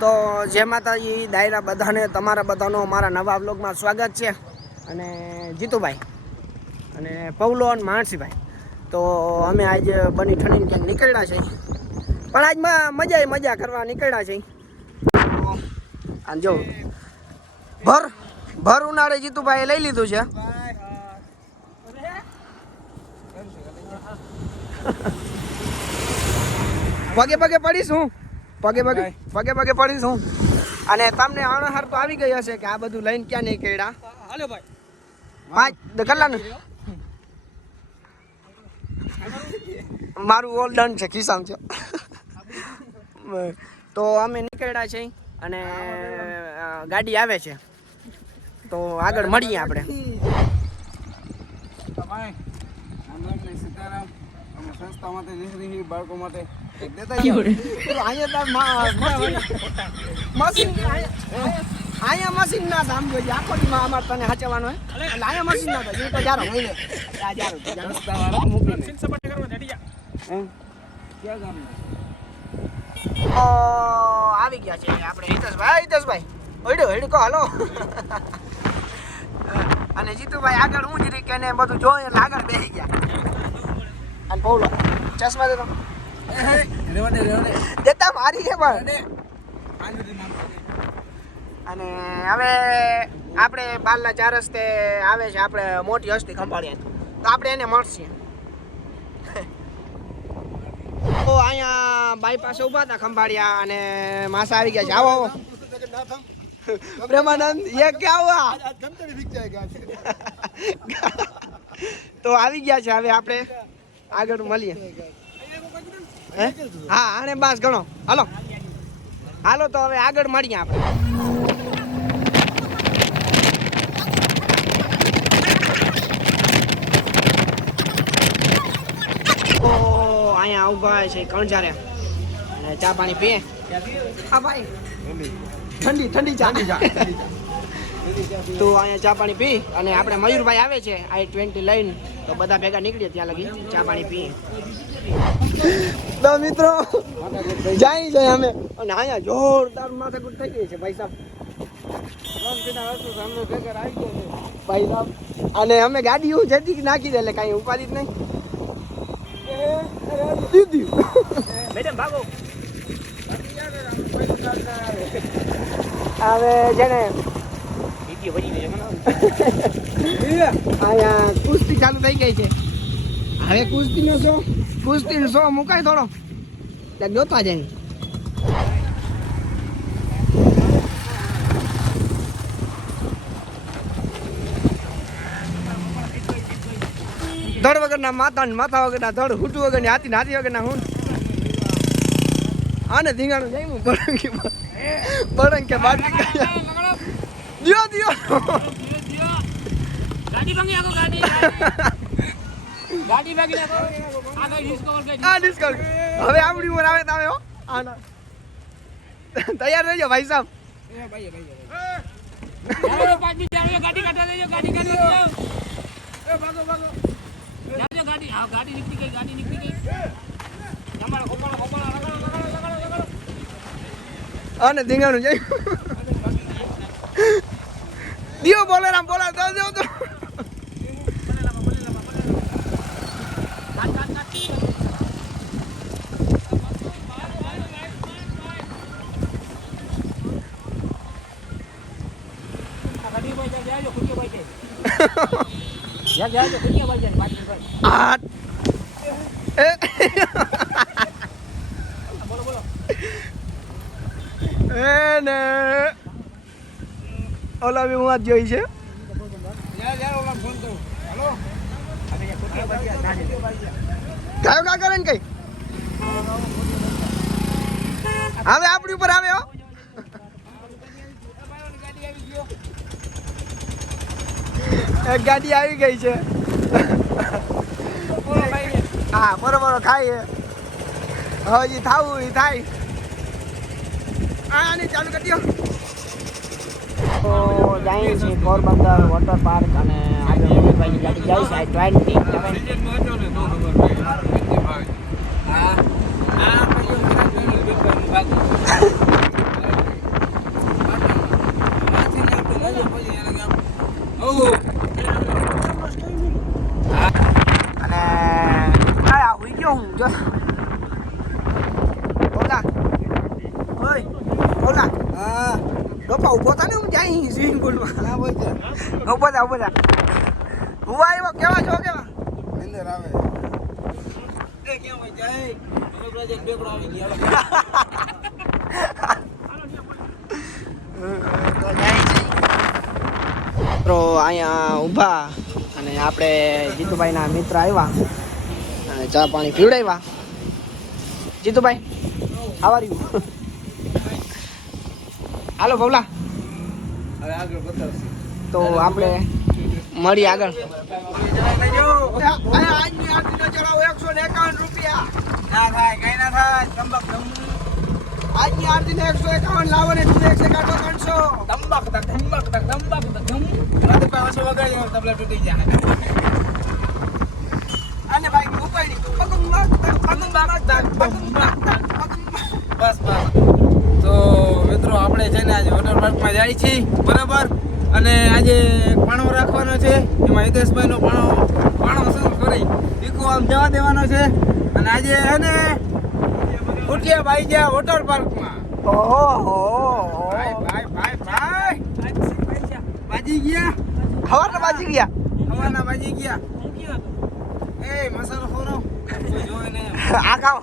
તો જય માતાજી દાયરા બધાને, તમારા બધાનો અમારા નવા બ્લોગમાં સ્વાગત છે. અને જીતુભાઈ, અને પૌલો અને માણસીભાઈ. તો અમે આજે બની ઠણીને ક્યાંક નીકળ્યા છે પણ આજમાં મજા મજા કરવા નીકળ્યા છે અને જો. ભર ભર ઉનાળે જીતુભાઈએ લઈ લીધું છે. પગે પગે પડીશ. હું પગે પગે પગે પગે પડીશ. હું અને તમને અણહાર તો આવી ગઈ હશે કે આ બધું લઈને ક્યાં નીકળ્યા? હાલો ભાઈ. પાંચ કલાક. મારું ઓલ ડન છે ખિસ્સામ છે. તો અમે નીકળ્યા છે અને ગાડી આવે છે. તો આગળ મળીએ આપણે. સંસ્થા માટે બાળકો માટે એક દેતા જાઓ. અહીંયા મશીન ના આમ જોઈએ. આખો માં અમારે તને સાચવવાનો હોય. એટલે અહીંયા મશીન ના થાય તો જારો હોય ને. જારો, જારો. સંસ્થાવાળા મોકલીને. એમ? ક્યાં ગામના? આવી ગયા છે આપણે હિતેશભાઈ હિતેશભાઈ. હડ્યો કહો હલો. અને જીતુભાઈ આગળ હું જ રીક એને બધું જોઈ એટલે આગળ બેસી ગયા. અને પૌલો ચશ્મા દેતો. દેતા મારી છે પણ. અને હવે આપણે બારના ચાર રસ્તે આવે છે આપણે મોટી હસ્તી ખંભાળીએ. તો આપણે એને મળશે તો અહીંયા બાયપાસ ઊભા હતા ખંભાળિયા અને માસા આવી ગયા છે. આવો પ્રેમાનંદ એ ક્યાં હુઆ તો આવી ગયા છે હવે આપણે આગળ મળીએ. હા? અને બસ ગણો. હાલો. હાલો તો હવે આગળ મળીએ આપણે. અહીંયા ઊભા છે કણજારે અને ચા પાણી પીએ? હા ભાઈ. ઠંડી ઠંડી ચા. તો અહીંયા ચા પાણી પી અને આપણે મયુરભાઈ આવે છે આઈ ટ્વેન્ટી લઈને તો બધા ભેગા નીકળીએ ત્યાં લગી ચા પાણી પીએ. તો મિત્રો જાય જાય અમે. અને અહીંયા જોરદાર માથાકૂટ થઈ ગઈ છે ભાઈ સાહેબ. ભાઈ સાહેબ અને અમે ગાડી એવું જતી નાખી દે એટલે કાંઈ ઉપાધિ જ નહીં. દીધી મેડમ ભાગો હવે જેને અહીંયા કુસ્તી ચાલુ થઈ ગઈ છે. હવે કુસ્તીનો શો કુસ્તીનો શો મુકાય થોડો ત્યાં જોતા જાય. ધડ વગરના માથા ને માથા વગરના ધડ હુટુ વગરની હાથી ને હાથી વગરના હું આને ધીંગાણું જાય બળંગી બળંગ બાટી દિયો દિયો. ગાડી ભાંગી આખો ગાડી. ગાડી ભાગી આગળ ડિસ્કવર આ ડિસ્કાઉન્ટ હવે આપણી ઉંમર આવે તો આવે હો. આના. તૈયાર રહેજો ભાઈ સાહેબ એ ભાઈ ભાઈ પાંચ મિનિટ ગાડી કાઢવા દેજો ગાડી કાઢવા દેજો. એ ભાગો ભાગો. જાજો ગાડી. હા ગાડી નીકળી ગઈ ગાડી નીકળી ગઈ. તમારો ખોપાળો ખોપાળો રગડો રગડો રગડો અને ધીંગાનું જાય. દિયો બોલે રામ બોલા દો દો. તો આ ગાડી ભાઈ જાય આ બોલો એને ઓલા બી હું જ જોઈ છે ગાયો કા કરે ને કઈ હવે આપણી ઉપર આવે હો ગાડી આવી ગઈ છે. હા બરોબર ખાઈએ. હજી થાવું એ થાય. આને ચાલુ કરી દો તો જઈએ છીએ પોરબંદર વોટર પાર્ક અને આગળ મમ્મીભાઈની ગાડી જાય છે ટ્વેન્ટી સીઝનમાં હતો ને તો ખબર પડી. કેટલી ભાવે. હા. આ ભાઈઓ ખરા જોઈને બેઠાનું બાકી. માથે ને આપણે નજર પડી એટલે કે આમ, ઓહો. અને આ હુઈ ગયો હું જો ઓલા ઓય ઓલા હા. ગપ્પા ઊભો થા ને હું જાય સ્વિમિંગ પુલમાં ક્યાં હોય છે? થા ઊભો થા હું આવ્યો કેવા છો કેવા? અંદર આવે. આવી. મિત્રો અહીંયા ઊભા અને આપણે જીતુભાઈના મિત્ર આવ્યા અને ચા પાણી પીવડાવ્યા. જીતુભાઈ આવાર્યું હાલો ભવલા. હવે આગળ બતાવશે. તો આપણે મળી આગળ ના ના આજની આરતી એકસો એકાવન લાવો ને તું એકસો કાઢો ત્રણસો તંબાક તક, તંબાક તક, તંબાક તક, ધમ. રાતે પાછો વગાડી તબલા તૂટી જાય. અને ભાઈ ઉપાડી પગમ માગતા પગમ માગતા પગમ માગતા બસ બસ તો મિત્રો આપણે છે ને આજે વોટર પાર્કમાં જાય છીએ બરાબર અને આજે પાણો રાખવાનો છે. એમાં હિતેશભાઈનો પાણો પાણો શું કરી દીકુ આમ જવા દેવાનો છે. અને આજે અને ને ભાઈ ગયા વોટર પાર્કમાં ઓહો ભાઈ ભાઈ ભાઈ ભાઈ. બાજી ગયા? ખવાના બાજી ગયા? ખવાના બાજી ગયા. એ મસાલો ખોરો. આ ખાઓ.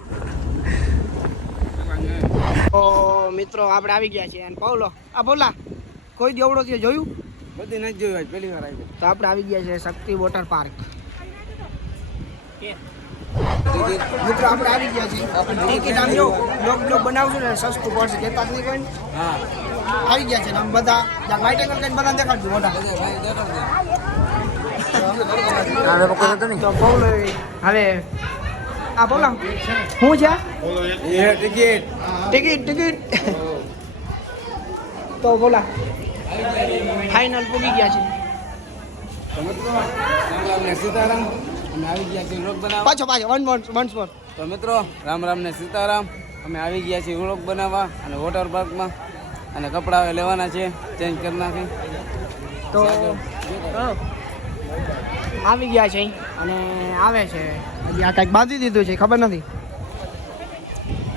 મિત્રો આપણે આવી ગયા છીએ. અને પૌલો આ પૌલા કોઈ દેવડો છે જોયું? બધી નથી જોઈ હોય પહેલી વાર આવી. તો આપણે આવી ગયા છે શક્તિ વોટર પાર્ક. મિત્રો આપણે આવી ગયા છીએ. ટિકિટ આમ જો બ્લોક બ્લોક બનાવશું ને સસ્તું પડશે કહેતા જ નહીં કોઈ. હા. આવી ગયા છે ને આમ બધા લાઇટ એંગલ કરીને બધા દેખાડજો. મોટા હવે આ બોલો. હું છે? ટિકિટ. Ticket ticket. તો બોલા. ફાઇનલ પૂગી ગયા છે. તો મિત્રો રામ રામ ને સીતારામ અમે આવી ગયા છીએ વ્લોગ બનાવવા પાછો પાછો વન વન વન્સ મોર તો મિત્રો રામ રામ ને સીતારામ. અમે આવી ગયા છીએ વ્લોગ બનાવવા અને વોટર પાર્કમાં અને કપડાં લેવાના છે ચેન્જ કરી નાખી. તો આવી ગયા છે અને આવે છે. હજી આ કંઈક બાંધી દીધું છે ખબર નથી.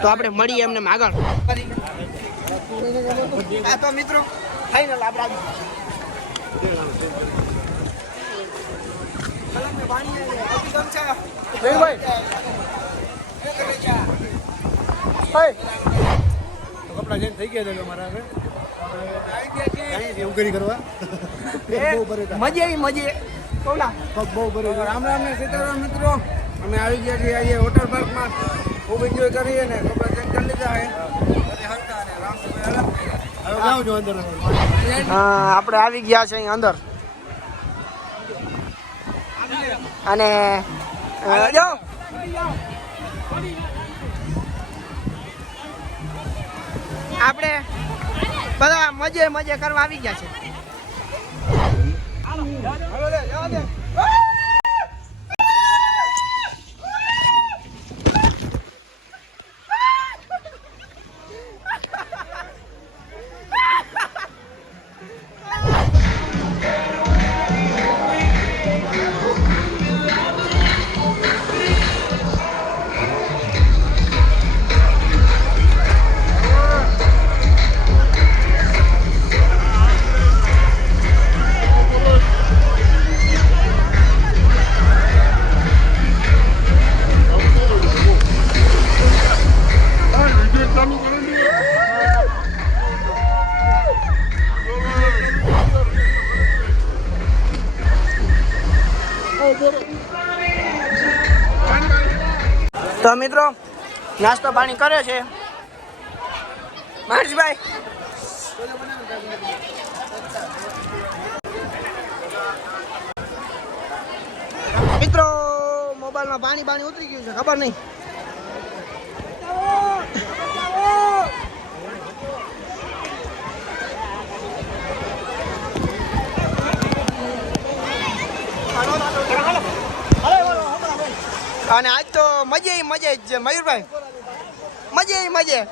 તો આપણે મળીએ એમને આગળ. તો મિત્રો ફાઈનલ આપણે આવી કપડા ચેન્જ થઈ ગયા અમારા હવે એવું કરી કરવા મજે આવી મજે બહુ તો રામ રામ ને મિત્રો અમે આવી ગયા આજે વોટર પાર્કમાં ખૂબ એન્જોય કરીએ ને કપડા ચેન્જ કરી લીધા અંદર. આપણે આવી ગયા છે અહીં અંદર. અને આપણે બધા મજે મજે કરવા આવી ગયા છે. તો મિત્રો, નાસ્તો પાણી કરે છે. મહેશભાઈ મિત્રો, મોબાઈલમાં પાણી પાણી ઉતરી ગયું છે, ખબર નહીં. અને આજ તો મજે મજે જ મયુરભાઈ. મજે.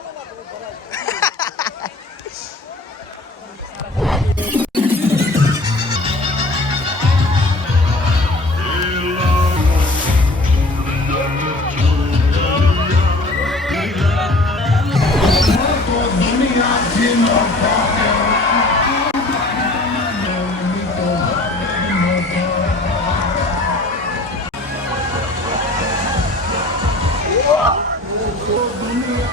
ય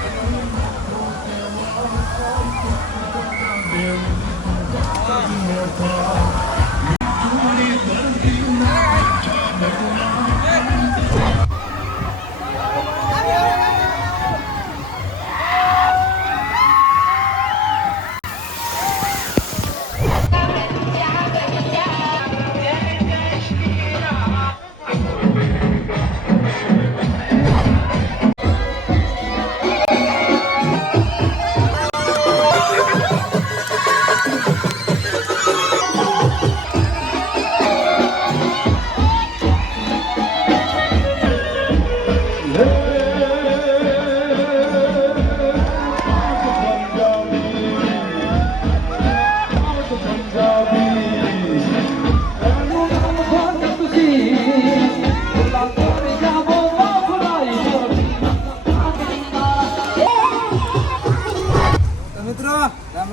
મજે તો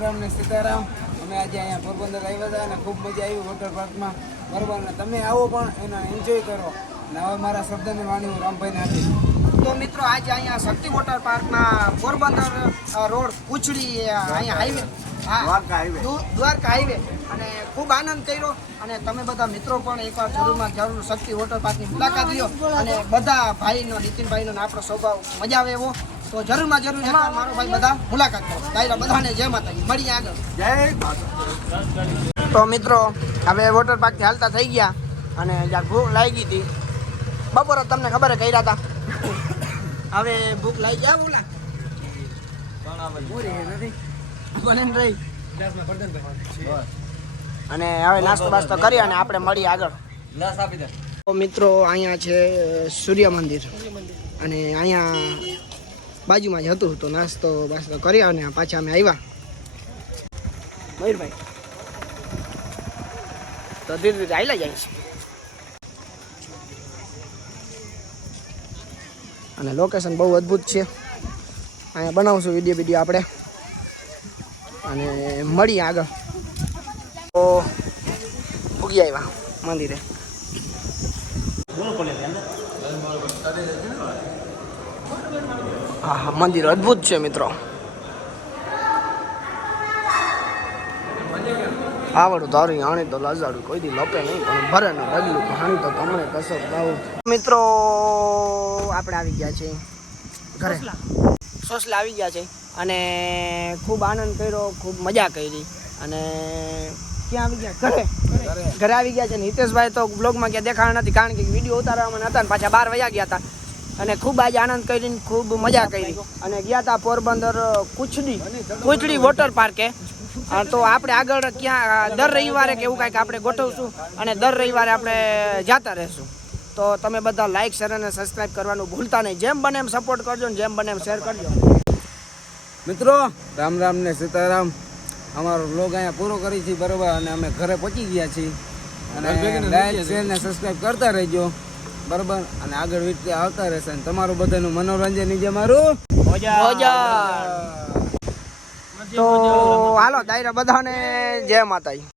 રામ ને સીતારામ. અમે આજે અહીંયા પોરબંદર આવ્યા હતા અને ખૂબ મજા આવી વોટર પાર્કમાં બરોબર અને તમે આવો પણ એનો એન્જોય કરો. અને હવે મારા શબ્દની વાણી હું રામભાઈને આપીશ. તો મિત્રો આજે અહીંયા શક્તિ વોટર પાર્કમાં પોરબંદર રોડ ઉછળી અહીંયા હાઈવે દ્વારકા. દુ- દ્વારકા હાઈવે અને ખૂબ આનંદ કર્યો. અને તમે બધા મિત્રો પણ એકવાર જરૂરમાં જરૂર શક્તિ વોટર પાર્કની મુલાકાત લ્યો. અને બધા ભાઈનો નીતિનભાઈનો આપણો સ્વભાવ મજા આવે એવો. તો જરૂરમાં જરૂર એકવાર મારો ભાઈ બધા મુલાકાત કરો. ડાયરા બધાને જય માતાજી. મળીએ આગળ. જય તો મિત્રો હવે વોટર પાર્કથી હાલતા થઈ ગયા. અને જ્યાં ભૂખ લાગી હતી બપોરે તમને ખબર કહી કર્યા હતા હવે ભૂખ લાગી ગયા બોલા. બને રહી. અને હવે નાસ્તો બાસ્તો કરી અને આપણે મળીએ આગળ. તો મિત્રો અહીંયા છે સૂર્ય મંદિર. અને અહીંયા બાજુમાં જ હતું. તો નાસ્તો બાસ્તો કરી અને પાછા અમે આવ્યા. મયુરભાઈ તો ધીરે ધીરે આવેલા જાય છે. અને લોકેશન બહુ અદ્ભુત છે. અહીંયા બનાવશું વીડિયો વીડિયો આપણે. અને મળીએ આગળ. ઉગી આવ્યા મંદિરે. હા હા મંદિર અદ્ભુત છે મિત્રો. આવડું તારું આણી તો લાજાડું કોઈ દી લપે નહીં પણ ભરે ને ડગલું હાણી તો તમને કશો લાવું મિત્રો આપણે આવી ગયા છે ઘરે. સોસલા આવી ગયા છે અને ખૂબ આનંદ કર્યો ખૂબ મજા કરી અને ક્યાં આવી ગયા, ઘરે. ઘરે આવી ગયા છે. ને હિતેશભાઈ તો બ્લોગમાં ક્યાં દેખાણા નથી, કારણ કે વીડિયો ઉતારવામાં હતા ને પાછા બાર વાગ્યા ગયા હતા. અને ખૂબ આજે આનંદ કરીને ખૂબ મજા કરી. અને ગયા હતા પોરબંદર કુચડી કુચડી વોટર પાર્કે. તો આપણે આગળ ક્યાં દર રવિવારે કે એવું કાંઈક આપણે ગોઠવશું અને દર રવિવારે આપણે જતા રહેશું. તો તમે બધા લાઇક શેર અને સબસ્ક્રાઇબ કરવાનું ભૂલતા નહીં. જેમ બને એમ સપોર્ટ કરજો ને જેમ બને એમ શેર કરજો. મિત્રો, રામ રામ ને સીતારામ. અમારો બ્લોગ અહીંયા પૂરો કરી છે બરોબર? અને અમે ઘરે પહોંચી ગયા છીએ. અને લાઈક શેર ને સબસ્ક્રાઈબ કરતા રહેજો. બરોબર? અને આગળ વીટતે આવતા રહેશે. અને તમારું બધાનું મનોરંજન જે મારું. તો હાલો દાયરા બધાને જય માતાજી.